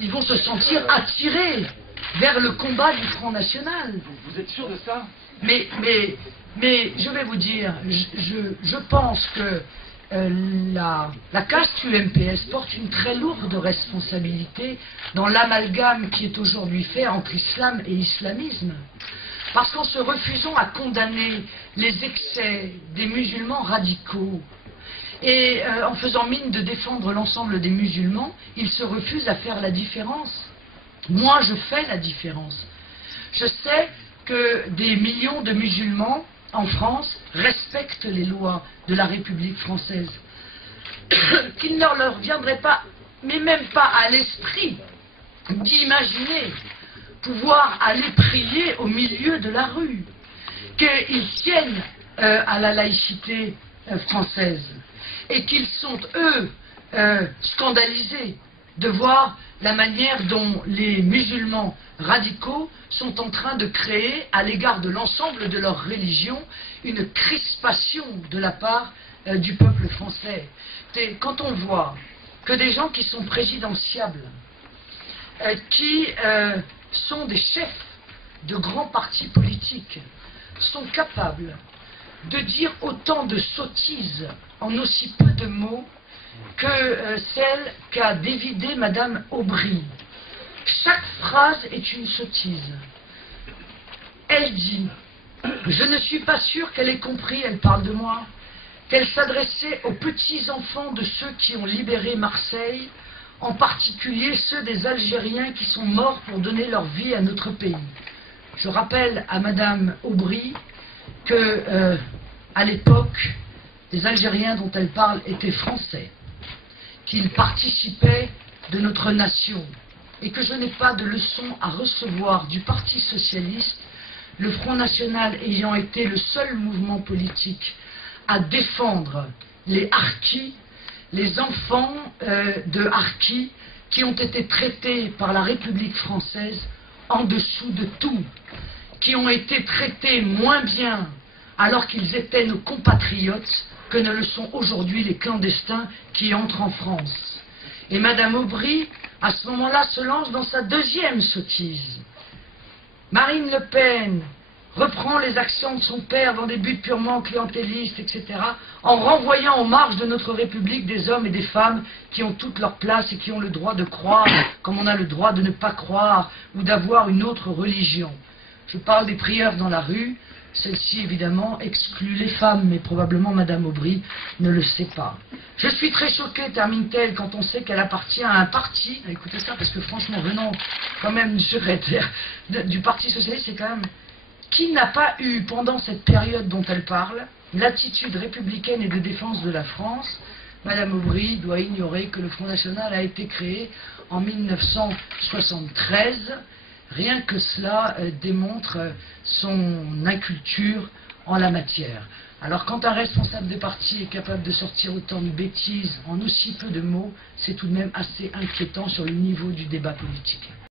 ils vont se sentir attirés vers le combat du Front National. Vous êtes sûr de ça? Mais je vais vous dire, je pense que la caste UMPS porte une très lourde responsabilité dans l'amalgame qui est aujourd'hui fait entre islam et islamisme. Parce qu'en se refusant à condamner les excès des musulmans radicaux et en faisant mine de défendre l'ensemble des musulmans, ils se refusent à faire la différence. Moi, je fais la différence. Je sais que des millions de musulmans en France respectent les lois de la République française, qu'il ne leur viendrait pas, mais même pas à l'esprit, d'imaginer pouvoir aller prier au milieu de la rue, qu'ils tiennent à la laïcité française, et qu'ils sont, eux, scandalisés de voir la manière dont les musulmans radicaux sont en train de créer, à l'égard de l'ensemble de leur religion, une crispation de la part du peuple français. Quand on voit que des gens qui sont présidentiables, qui sont des chefs de grands partis politiques, sont capables de dire autant de sottises en aussi peu de mots que celle qu'a dévidée Madame Aubry. Chaque phrase est une sottise. Elle dit, je ne suis pas sûre qu'elle ait compris, elle parle de moi, qu'elle s'adressait aux petits-enfants de ceux qui ont libéré Marseille, en particulier ceux des Algériens qui sont morts pour donner leur vie à notre pays. Je rappelle à Madame Aubry que, à l'époque, les Algériens dont elle parle étaient français, qu'ils participaient de notre nation, et que je n'ai pas de leçon à recevoir du Parti socialiste, le Front National ayant été le seul mouvement politique à défendre les harkis, les enfants de harkis qui ont été traités par la République française en dessous de tout, qui ont été traités moins bien alors qu'ils étaient nos compatriotes que ne le sont aujourd'hui les clandestins qui entrent en France. Et Madame Aubry, à ce moment-là, se lance dans sa deuxième sottise. Marine Le Pen reprend les actions de son père dans des buts purement clientélistes, etc., en renvoyant aux marges de notre République des hommes et des femmes qui ont toute leur place et qui ont le droit de croire, comme on a le droit de ne pas croire, ou d'avoir une autre religion. Je parle des prières dans la rue. Celle-ci, évidemment, exclut les femmes, mais probablement Madame Aubry ne le sait pas. Je suis très choquée, termine-t-elle, quand on sait qu'elle appartient à un parti, écoutez ça, parce que franchement, venant quand même du secrétaire du Parti Socialiste, c'est quand même... Qui n'a pas eu, pendant cette période dont elle parle, l'attitude républicaine et de défense de la France? Madame Aubry doit ignorer que le Front National a été créé en 1973. Rien que cela démontre son inculture en la matière. Alors quand un responsable de parti est capable de sortir autant de bêtises en aussi peu de mots, c'est tout de même assez inquiétant sur le niveau du débat politique.